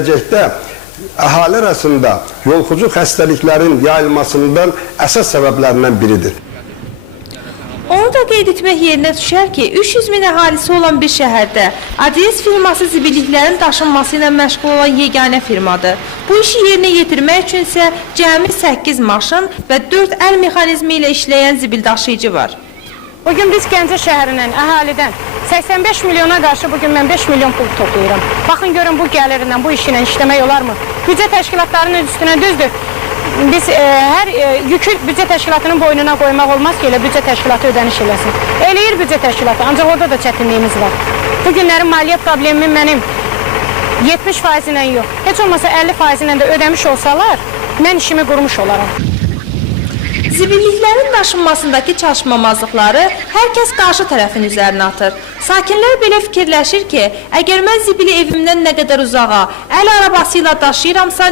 Gələcəkdə əhali arasında yoluxucu xəstəliklərin yayılmasından əsas səbəblərindən biridir. Onu da qeyd etmək yerinə düşər ki, 300 min əhalisi olan bir şəhərdə ADS firması zibilliklərin daşınması ilə məşğul olan yeganə firmadır. Bu işi yerinə yetirmək üçün isə cəmi 8 maşın və 4 əl mexanizmi ilə işləyən zibil daşıyıcı var. Bugün biz Gəncə şəhərindən, əhalidən 85 milyona qarşı bugün mən 5 milyon pul toplayıram. Baxın görün bu gəlirlə, bu işlə işləmək olarmı? Büdcə təşkilatlarının üstünə düzdür. Biz hər yükü büdcə təşkilatının boynuna qoymaq olmaz ki, elə büdcə təşkilatı ödəniş eləsin. Eləyir büdcə təşkilatı, ancaq orada da çətinliyimiz var. Bu günlərin maliyyə problemim mənim 70% ilə yox, heç olmasa 50% ilə də ödəmiş olsalar, mən işimi qurmuş olaram. Zibilliklərin daşınmasındakı çatışmamazlıqları hər kəs qarşı tərəfin üzərinə atır. Sakinlər belə fikirləşir ki, əgər mən zibili evimdən nə qədər uzağa, əl arabası ilə daşıyıramsa,